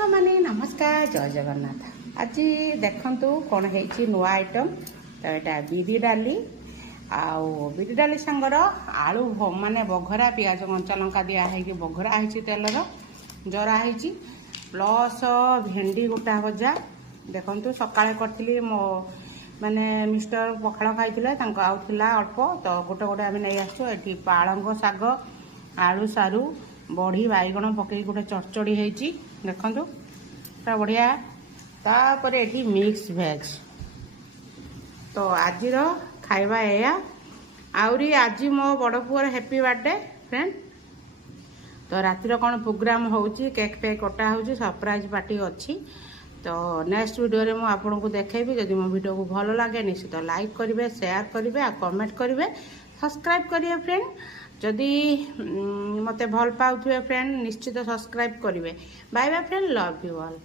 ସାଙ୍ଗମାନେ ନମସ୍କାର ଜୟ ଜଗନ୍ନାଥ। ଆଜି ଦେଖନ୍ତୁ କ'ଣ ହେଇଛି ନୂଆ ଆଇଟମ୍। ତ ଏଇଟା ବିରି ଡାଲି ଆଉ ବିରି ଡାଲି ସାଙ୍ଗର ଆଳୁ ମାନେ ବଘରା ପିଆଜ କଞ୍ଚା ଲଙ୍କା ଦିଆ ହେଇକି ବଘରା ହେଇଛି ତେଲର ଜରା ହେଇଛି ପ୍ଲସ୍ ଭେଣ୍ଡି ଗୋଟା ଭଜା। ଦେଖନ୍ତୁ ସକାଳେ କରିଥିଲି ମୋ ମାନେ ମିଷ୍ଟର ପଖାଳ ଖାଇଥିଲେ ତାଙ୍କ ଆଉ ଥିଲା ଅଳ୍ପ ତ ଗୋଟେ ଗୋଟେ ଆମେ ନେଇ ଆସୁଛୁ। ଏଠି ପାଳଙ୍ଗ ଶାଗ ଆଳୁ ସାରୁ ବଢ଼ି ବାଇଗଣ ପକେଇକି ଗୋଟେ ଚଡ଼ଚଡ଼ି ହେଇଛି ଦେଖନ୍ତୁ ପୁରା ବଢ଼ିଆ। ତାପରେ ଏଠି ମିକ୍ସ ଭେଜ୍। ତ ଆଜିର ଖାଇବା ଏଇଆ। ଆହୁରି ଆଜି ମୋ ବଡ଼ ପୁଅର ହ୍ୟାପି ବାର୍ଥଡେ ଫ୍ରେଣ୍ଡ। ତ ରାତିର କ'ଣ ପ୍ରୋଗ୍ରାମ୍ ହେଉଛି କେକ୍ ଫେକ୍ କଟା ହେଉଛି ସରପ୍ରାଇଜ୍ ପାର୍ଟି ଅଛି। ତ ନେକ୍ସଟ ଭିଡ଼ିଓରେ ମୁଁ ଆପଣଙ୍କୁ ଦେଖେଇବି। ଯଦି ମୋ ଭିଡ଼ିଓକୁ ଭଲ ଲାଗେ ନିଶ୍ଚିତ ଲାଇକ୍ କରିବେ ସେୟାର କରିବେ ଆଉ କମେଣ୍ଟ କରିବେ ସବସ୍କ୍ରାଇବ୍ କରିବେ ଫ୍ରେଣ୍ଡ। ଯଦି ମୋତେ ଭଲ ପାଉଥିବେ ଫ୍ରେଣ୍ଡ ନିଶ୍ଚିତ ସବସ୍କ୍ରାଇବ୍ କରିବେ। Bye bye friend love you all.